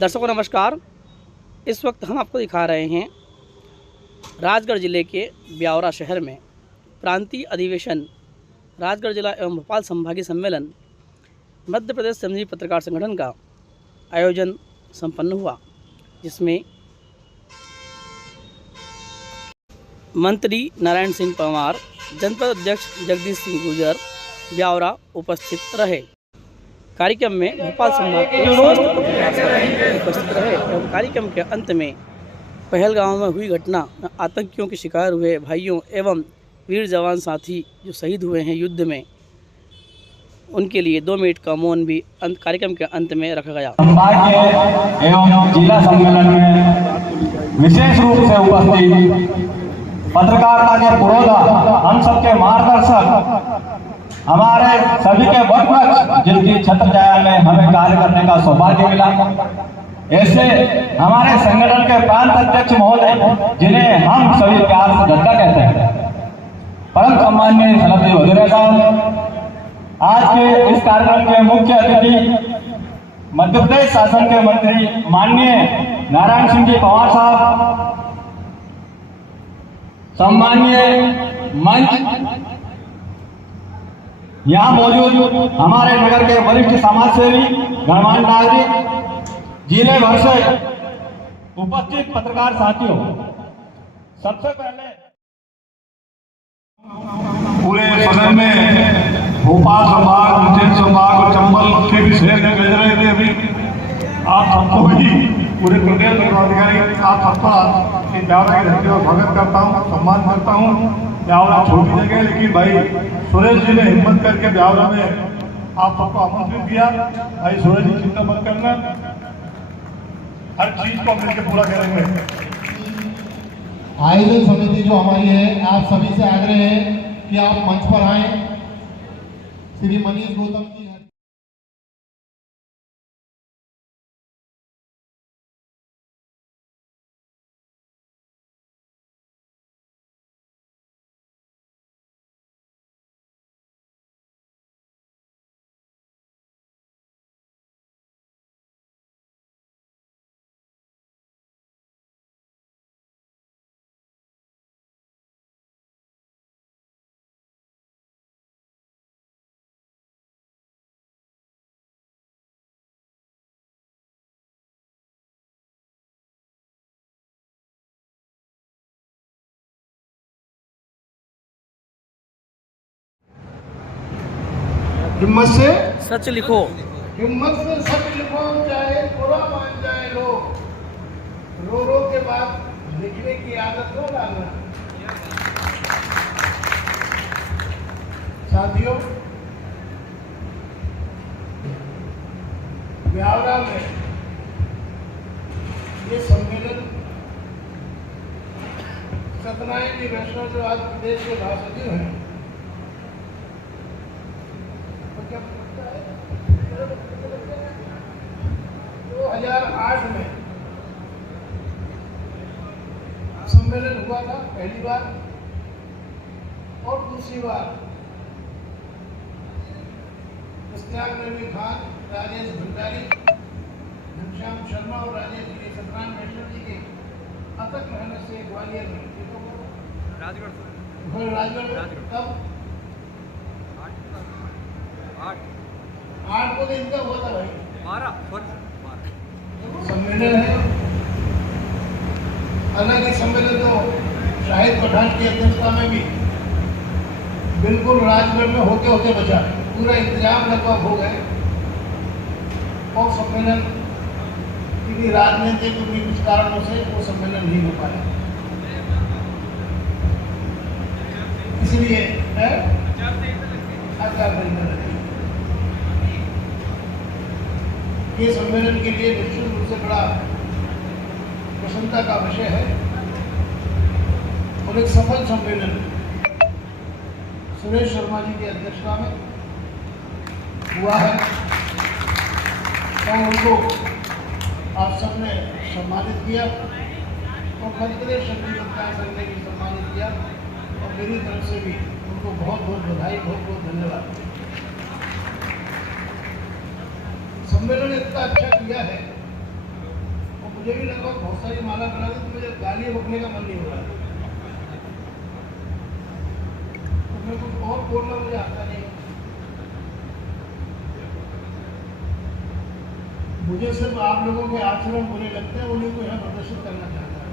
दर्शकों नमस्कार। इस वक्त हम आपको दिखा रहे हैं राजगढ़ ज़िले के ब्यावरा शहर में प्रांतीय अधिवेशन राजगढ़ जिला एवं भोपाल संभागीय सम्मेलन मध्य प्रदेश श्रमजीवी पत्रकार संगठन का आयोजन संपन्न हुआ, जिसमें मंत्री नारायण सिंह परमार, जनपद अध्यक्ष जगदीश सिंह गुर्जर ब्यावरा उपस्थित रहे। कार्यक्रम में भोपाल संभाग के समस्त पत्रकार उपस्थित रहे एवं कार्यक्रम के अंत में पहलगाम में हुई घटना में आतंकियों के शिकार हुए भाइयों एवं वीर जवान साथी जो शहीद हुए हैं युद्ध में, उनके लिए 2 मिनट का मौन भी कार्यक्रम के अंत में रखा गया। संभागीय एवं जिला सम्मेलन में विशेष रूप से उपस्थित पत्रकारिता के पुरोधा, हम सबके मार्गदर्शक, हमारे सभी के वटवृक्ष जिनकी छत्र छाया में हमें कार्य करने का सौभाग्य मिला, ऐसे हमारे संगठन के प्रांत अध्यक्ष महोदय जिन्हें हम सभी प्यार से गद्दा कहते हैं, परम सम्माननीय शरद वजीर साहब, आज के इस कार्यक्रम के मुख्य अतिथि मध्य प्रदेश शासन के मंत्री माननीय नारायण सिंह जी पवार साहब, सम्माननीय मंच यहाँ मौजूद हमारे नगर के वरिष्ठ समाज सेवी, गणमान्य नागरिक, जिले भर से उपस्थित पत्रकार साथियों, सबसे पहले पूरे सदन में भोपाल संभाग, उज्जैन संभाग और चंबल के भी शहर में भेज रहे थे। अभी आप सबको भी पूरे प्रदेश पदाधिकारी आप सबका ब्यावरा की धरती पर स्वागत करता हूँ, सम्मान करता हूँ। ब्यावरा छोटी जगह है, लेकिन भाई सुरेश जी ने हिम्मत करके ब्यावरा में आप सबको आमंत्रित किया। भाई सुरेश जी चिंता मत करना, हर चीज को मिलकर पूरा करेंगे। आयोजन समिति जो हमारी है, आप सभी से आग्रह है कि आप मंच पर आए। श्री मनीष गौतम जी हिम्मत से सच लिखो, हिम्मत से सच लिखो, चाहे बुरा मान जाए लोग, रो रो के बाद लिखने की आदत न डालना। साथियों, ब्यावरा में ये सम्मेलन सत्यनारायण जी वैष्णव जो आज प्रदेश के महासचिव हैं, 2008 में सम्मेलन हुआ था पहली बार, और दूसरी बार मुश्ताक नबी खान, राजेश भंडारी, घनश्याम शर्मा और राजेश जी के सत्यनारायण वैष्णव जी के अथक मेहनत से ग्वालियर में राजगढ़ कब 8 को दिन का हुआ था भाई, 12 सम्मेलन है। हालांकि सम्मेलन तो शाहिद पठान की अध्यक्षता में भी बिल्कुल राजगढ़ में होते होते बचा, पूरा इंतजाम लगभग हो गए, और सम्मेलन क्योंकि राजनीतिक कुछ कारणों से वो सम्मेलन नहीं हो पाया, इसलिए ये सम्मेलन के लिए निश्चित रूप से बड़ा प्रसन्नता का विषय है, और एक सफल सम्मेलन सुरेश शर्मा जी की अध्यक्षता में हुआ है, और उनको आप सबने सम्मानित किया, और मध्य प्रदेश श्रमजीवी पत्रकार संघ ने भी सम्मानित किया, और मेरी तरफ से भी उनको बहुत बहुत बधाई, बहुत बहुत धन्यवाद। सम्मेलन इतना अच्छा किया है मुझे भी लगभग बहुत सारी माला बना दी, तो मुझे गाली बकने का मन नहीं हो रहा है, तो मैं कुछ और बोलना मुझे आता नहीं। मुझे सिर्फ आप लोगों के आचरण बुरे लगते हैं, उन्हीं को यहाँ प्रदर्शित करना चाहता है।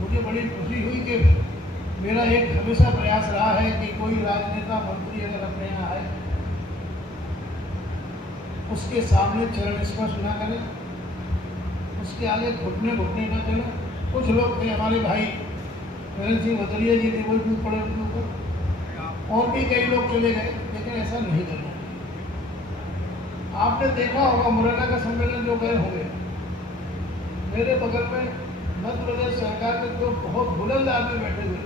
मुझे बड़ी खुशी हुई कि मेरा एक हमेशा प्रयास रहा है कि कोई राजनेता मंत्री अगर अपने यहाँ आए उसके सामने चरण स्पर्श ना करें, उसके आगे घुटने न चले। कुछ लोग थे, हमारे भाई नरेंद्र सिंह भदौरिया जी थे, वो भी पड़े उनके ऊपर, और भी कई लोग चले गए, लेकिन ऐसा नहीं करना। आपने देखा होगा मुरैना का सम्मेलन जो गए होंगे, मेरे बगल में मध्य प्रदेश सरकार के जो बहुत बुलंद आदमी बैठे हुए,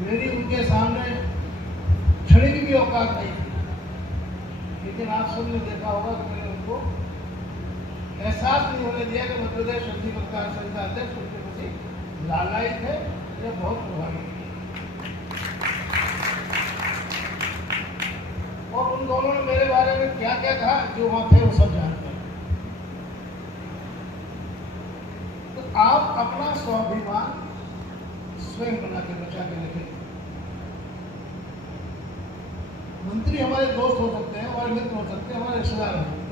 मेरी उनके सामने छड़ी की भी औकात नहीं थी, लेकिन आप सबने देखा होगा कि मैंने उनको एहसास नहीं होने दिया कि मध्य प्रदेश समिति पत्रकार संघ का अध्यक्ष उनके प्रति लालायित है। यह बहुत प्रभावी है। और उन दोनों ने मेरे बारे में क्या क्या कहा, जो वहां थे वो सब जानते हैं। तो आप अपना स्वाभिमान स्वयं बना के बचा के रखें। मंत्री हमारे दोस्त हो सकते हैं, हमारे मित्र हो सकते हैं, हमारे रिश्तेदार हो सकते हैं,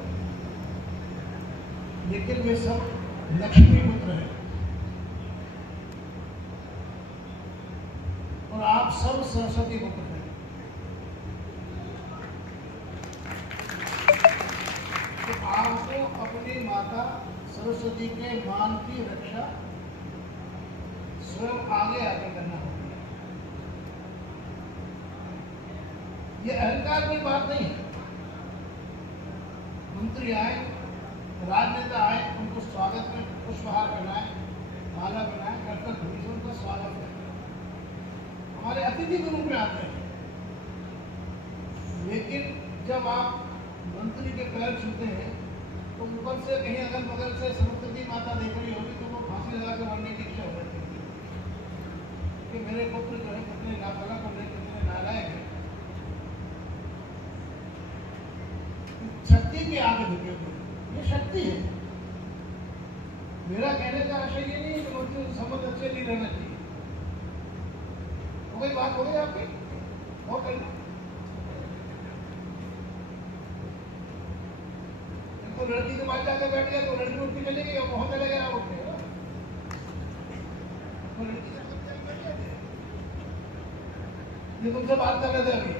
लेकिन वे सब लक्ष्मी पुत्र हैं और आप सब सरस्वती पुत्र हैं। तो आपको अपनी माता सरस्वती के मान की रक्षा स्वयं आगे आके करना होगा। ये अहंकार की बात नहीं है। मंत्री आए, राजनेता आए, उनको स्वागत में पुष्पहार पहनाए, माला पहनाए, घर तक धूली से उनका स्वागत करें। हमारे अतिथि के रूप में आते हैं। लेकिन जब आप मंत्री के पैर छूते हैं तो ऊपर से कहीं अगल बगल से सरस्वती माता देख रही होगी तो वो फांसी लगा के मरने की इच्छा हो जाती है कि मेरे पुत्र जो है कितने नापाक और कितने नालायक है, शक्ति के आगे झुके हुए। ये शक्ति है। मेरा कहने का आशय ये नहीं है कि मंत्री संबंध अच्छे नहीं रहना चाहिए। हो गई बात, हो गई आपकी, हो गई। तो लड़की के पास जाकर बैठ गया तो लड़की उठ के चले गई और वहां चले गए, आप उठ गए। तो लड़की के पास जाकर बैठ गए, ये तुमसे बात कर रहे थे अभी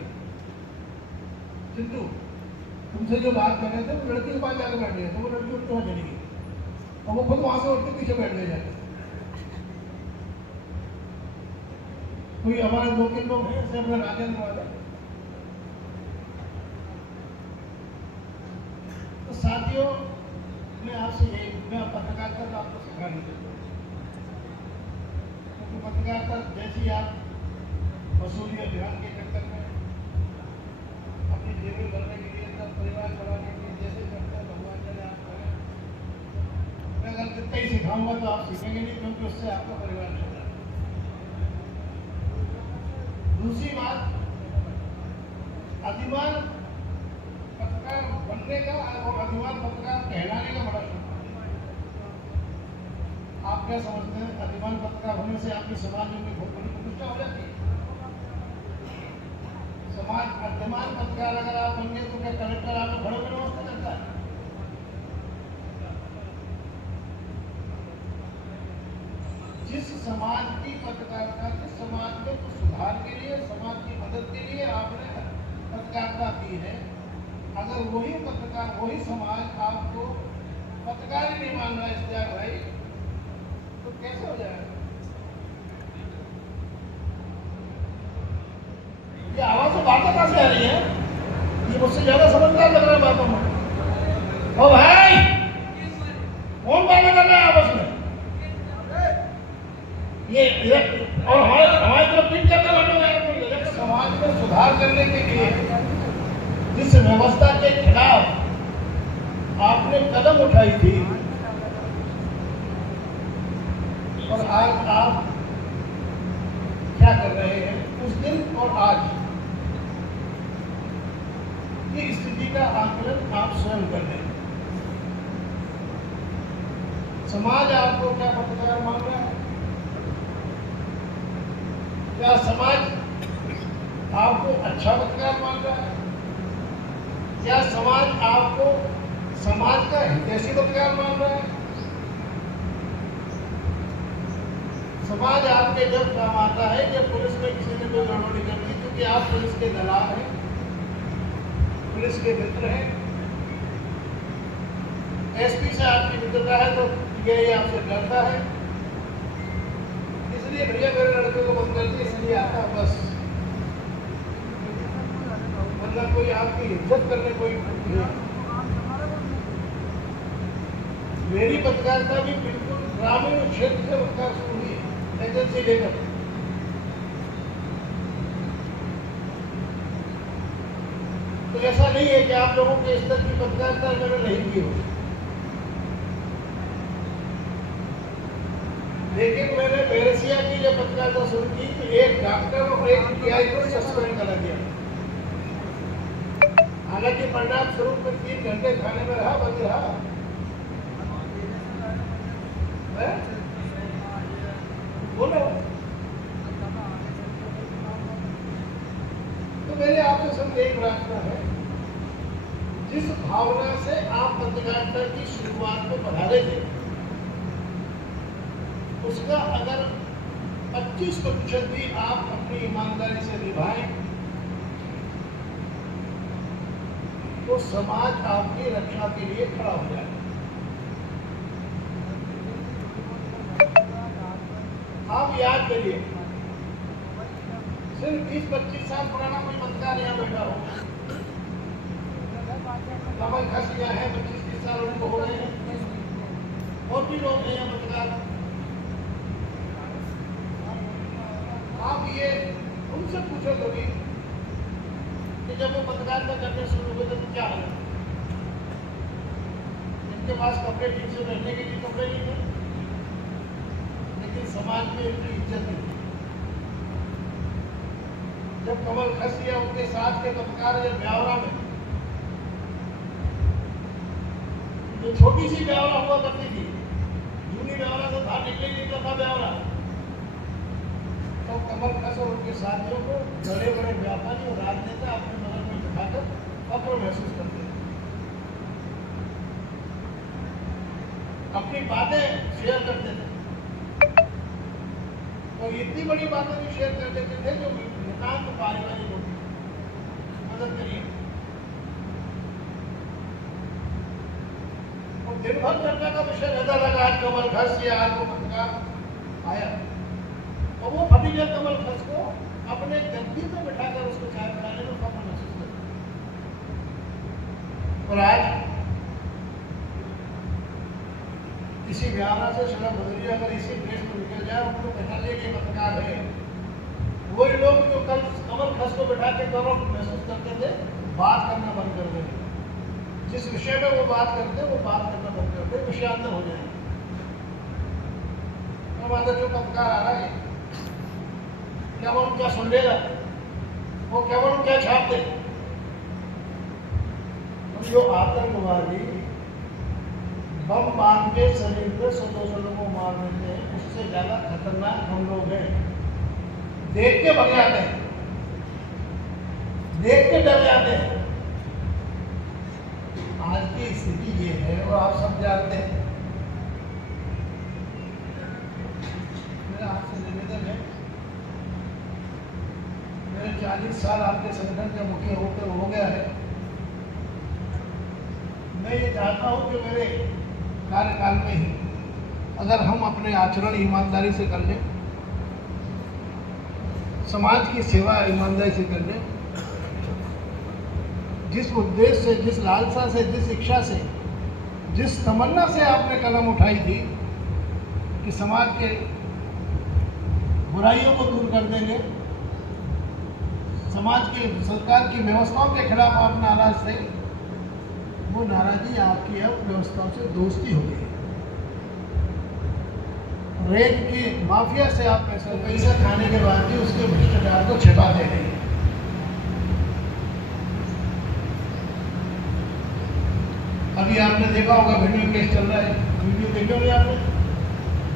चिंटू, तुमसे जो बात कर रहे थे वो लड़की के पास जाकर बैठ गए, तो वो लड़की उठ के वहां चली गई और वो खुद वहां से उठ के पीछे बैठ गए जाकर। कोई हमारे दो तीन लोग हैं ऐसे अपने राजेंद्र वाले, तो साथियों मैं आपसे यही, मैं पत्रकारिता का आपको सिखा नहीं देता, क्योंकि पत्रकारिता जैसी आप वसूली अभियान के चक्कर में अपनी जेबें भरने के लिए, तब परिवार चलाने के लिए जैसे करते हैं, भगवान जाने आप करें। मैं अगर कितना ही सिखाऊंगा तो आप सीखेंगे नहीं, क्योंकि उससे आपका परिवार चल रहा है। दूसरी बात, अधिमान पत्रकार बनने का और अधिमान पत्रकार कहलाने का बड़ा शौक है। आप क्या समझते हैं, अधिमान पत्रकार होने से आपके समाज में बहुत बड़ी प्रतिष्ठा हो जाती है? समाज अधिमान पत्रकार अगर आप बन गए तो क्या कलेक्टर आपको घरों में नमस्ते करता है? जिस समाज की पत्रकारिता, जिस समाज में कुछ सुधार के लिए, समाज की मदद के लिए आपने पत्रकारिता की है, अगर वही पत्रकार, वही समाज आपको पत्रकार ही नहीं मान रहा है इश्तियाक भाई, तो कैसे हो जाएगा? ये आवाज से बातें कहां से आ रही है? ये मुझसे ज्यादा समझदार लग रहा है बातों में। ओ भाई, कौन बातें कर रहा है आपस में? ये और हमारे तरफ ठीक करने वालों ने समाज में सुधार करने के लिए जिस व्यवस्था के खिलाफ आपने कदम उठाई थी, और आज आप क्या कर रहे हैं, उस दिन और आज की स्थिति स्थिति का आकलन आप स्वयं कर लें। समाज आपको क्या पत्रकार मान रहा है? क्या समाज आपको अच्छा पत्रकार मान रहा है? क्या समाज आपको समाज का हितैषी पत्रकार मान रहा है? समाज आपके जब काम आता है जब पुलिस में किसी ने कोई गड़बड़ी कर दी, क्योंकि आप पुलिस के दलाल हैं, पुलिस के मित्र हैं, एसपी से आपकी मित्रता है तो ये आपसे डरता है, इसलिए भैया मेरे लड़के को बंद कर दिया इसलिए आता बस, वरना कोई आपकी इज्जत करने कोई नहीं। मेरी पत्रकारिता भी बिल्कुल ग्रामीण क्षेत्र से पत्रकार शुरू हुई है, एजेंसी लेकर। तो ऐसा नहीं है कि आप लोगों के स्तर की पत्रकारिता मैंने नहीं की हो, लेकिन मैंने बेरसिया की जब पत्रकारिता शुरू की तो एक डॉक्टर और एक टीआई को सस्पेंड करा दिया। हालांकि परिणाम स्वरूप में 3 घंटे खाने में रहा, बंद रहा। बोलो, तो मेरे आपसे संदेह प्रार्थना है, जिस भावना से आप पत्रकारिता की शुरुआत को बढ़ा रहे थे, उसका अगर 25% भी आप अपनी ईमानदारी से निभाएं तो समाज आपकी रक्षा के लिए खड़ा हो जाए। आप याद करिए, सिर्फ 20-25 साल पुराना कोई पत्रकार यहाँ बैठा हो, कमल खस यहाँ है, 25-30 साल उनको हो गए हैं, और भी लोग हैं यहाँ पत्रकार। आप ये उनसे पूछो कभी कि जब वो पत्रकारिता करने शुरू हुए तो क्या हाल है? इनके पास कपड़े ठीक से रहने के लिए कपड़े नहीं थे, लेकिन समाज में इनकी इज्जत नहीं थी। जब कमल खसिया उनके साथ के पत्रकार जब ब्यावरा में जो छोटी सी ब्यावरा हुआ करती थी, जूनी ब्यावरा से बाहर निकले नहीं था ब्यावरा, तो कमल खस और उनके साथियों को बड़े बड़े व्यापारी और राजनेता अपने बगल में बिठाकर फक्र महसूस करते थे, अपनी बातें शेयर करते थे, और इतनी बड़ी बातें भी शेयर कर देते थे जो नितांत पारिवारिक होती। मदद करिए, और दिन भर चर्चा का विषय रहता लगा, आज कमल खस या आज वो पत्रकार आया, और वो भतीजा कमल खस को अपने गद्दी में बिठाकर उसको चाय पिलाने में फख्र महसूस करते। और आज इसी ब्यावरा से शरद भदौरिया अगर इसी प्रेस में निकल जाए, उनको पहचानने के पत्रकार है, वही लोग जो कल कमल खस को बिठा के गौरव महसूस करते थे, बात करना बंद कर देंगे। जिस विषय में वो बात करते वो बात करना बंद कर दे, विषयांतर हो जाएंगे। जो पत्रकार आ रहा है क्या वो क्या सुन लेगा, वो क्या वो क्या छाप दे। जो आतंकवादी बम बांध के शरीर पे 100-200 लोगों को मार देते हैं, उससे ज्यादा खतरनाक हम लोग हैं। देख के भग जाते हैं, देख के डर जाते हैं। आज की स्थिति ये है और आप सब जानते हैं। मेरा आपसे निवेदन है, मेरे 40 साल आपके संगठन का मुखिया होकर हो गया है। मैं ये चाहता हूँ कि मेरे कार्यकाल में ही अगर हम अपने आचरण ईमानदारी से कर लें, समाज की सेवा ईमानदारी से कर लें, जिस उद्देश्य से, जिस लालसा से, जिस इच्छा से, जिस तमन्ना से आपने कलम उठाई थी कि समाज के बुराइयों को दूर कर देंगे, समाज की सरकार की व्यवस्थाओं के खिलाफ आप नाराज थे, वो नाराजगी आपकी है, उन व्यवस्थाओं से दोस्ती हो गई। रेत की माफिया से आप पैसा खाने के बाद भी उसके भ्रष्टाचार को छिपा दे रहे हैं। अभी आपने देखा होगा वीडियो केस चल रहा है, वीडियो देखे होंगे आपने,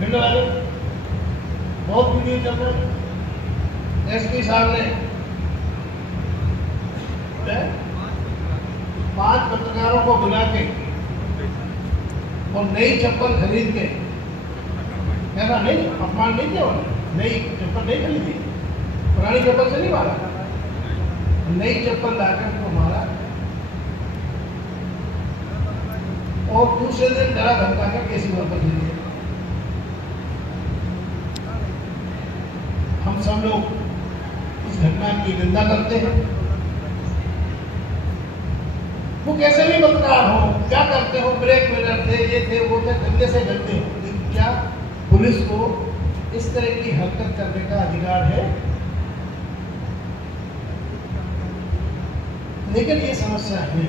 वीडियो वाले बहुत वीडियो चल रहा है। एसपी साहब ने 5 पत्रकारों को बुला के और नई चप्पल खरीद के, ऐसा नहीं अपमान नहीं किया उन्होंने, नई चप्पल नहीं खरीदी, पुरानी चप्पल से नहीं मारा, नई चप्पल लाकर उनको मारा और दूसरे दिन डरा धमका कर केसी वापस ले लिया। हम सब लोग इस घटना की निंदा करते हैं। वो कैसे भी पत्रकार हो, क्या करते हो, ब्रेक मिलर थे, ये थे, वो थे, गंदे से गंदे हो, लेकिन क्या पुलिस को इस तरह की हरकत करने का अधिकार है? लेकिन ये समस्या है,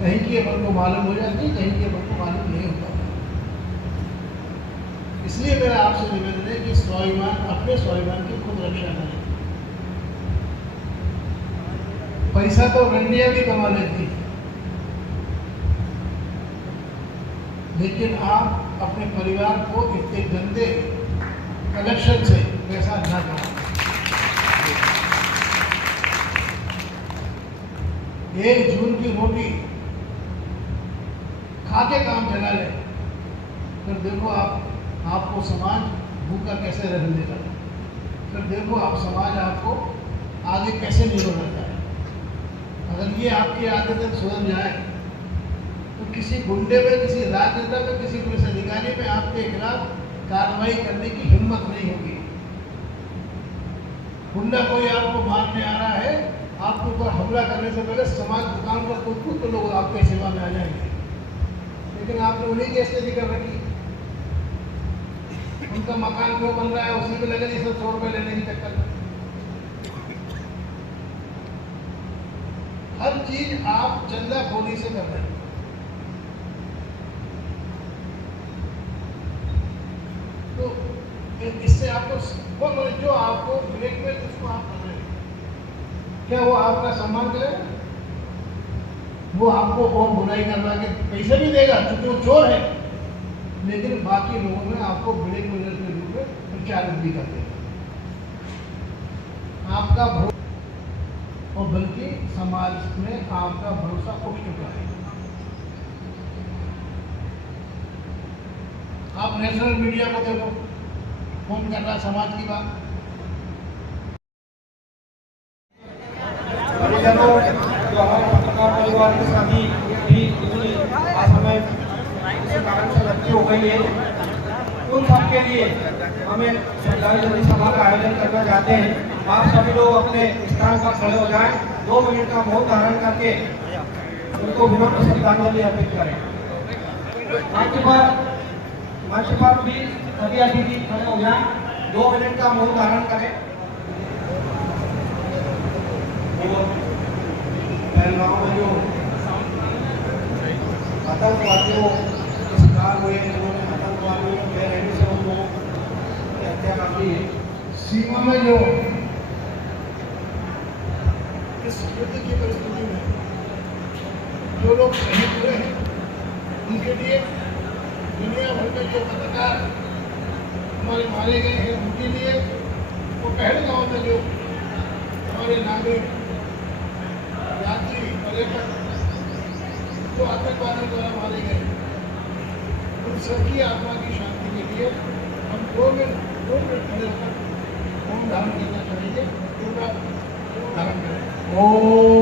कहीं की अपन को मालूम हो जाती है, कहीं की अपन को मालूम नहीं होता। इसलिए मेरा आपसे निवेदन है कि स्वाभिमान, अपने स्वाभिमान की खुद रक्षा करें। पैसा तो रंडिया भी कमा लेती, लेकिन आप अपने परिवार को इतने गंदे कलेक्शन से पैसा न कमाएं। 1 जून की रोटी खा के काम चला ले, फिर देखो आपको समाज भूखा कैसे रहने देगा, फिर देखो आप समाज आपको आगे कैसे नहीं बढ़ाता है। अगर ये आपकी आदतें सुधर जाए तो किसी गुंडे में, किसी राजनेता में, किसी पुलिस अधिकारी में आपके खिलाफ कार्रवाई करने की हिम्मत नहीं होगी। गुंडा कोई आपको मारने आ रहा है, आपके ऊपर हमला करने से पहले समाज दुकान पर कुछ तो लोग आपके सेवा में आ जाएंगे, लेकिन आपने उन्हीं की स्थिति कर रखी। उनका मकान क्यों बन रहा है, उसी में लगे नहीं, 100 रुपये लेने की चक्कर में। हर चीज आप चंदाखोरी से कर रहे हैं। तो इससे आपको जो आपको ब्लैकमेल जिसको आप कर रहे हैं, क्या वो आपका सम्मान करेगा? वो आपको और बुराई करवा के पैसे भी देगा क्योंकि वो चोर है, लेकिन बाकी लोगों में आपको ब्लैकमेलर के रूप में प्रचारित भी कर देगा। आपका भरोसा, और बल्कि समाज में आपका भरोसा उठ चुका है। आप नेशनल मीडिया को देखो, कौन कर रहा समाज की बात। परिजनों, जो हमारे पत्रकार परिवार के साथी भी इतनी असमय किसी कारण से मृत्यु हो गई है, उन सब के लिए हमें श्रद्धांजलि सभा का आयोजन करना चाहते हैं। आप सभी लोग अपने स्थान पर खड़े हो जाएं, 2 मिनट का मौन धारण करके उनको विनम्र श्रद्धांजलि अर्पित करें। मंच पर भी सभी अतिथि खड़े हो जाएं, 2 मिनट का मौन धारण करें। पहलगांव में जो आतंकवादियों के शिकार हुए, जिन्होंने आतंकवादियों के बेरहमी से उन लोगों की हत्या कर दी है, सीमा में जो इस युद्ध की परिस्थिति में जो लोग शहीद हुए हैं, उनके लिए दुनिया भर में जो पत्रकार हमारे मारे गए हैं, उनके लिए वो पहलगांव में जो हमारे नागरिक, यात्री, पर्यटक जो आतंकवादियों द्वारा मारे गए, उन सबकी आत्मा की शांति के लिए हम 2 मिनट खड़े होकर मौन धारण करना चाहेंगे। पूरा धारण करें। ओम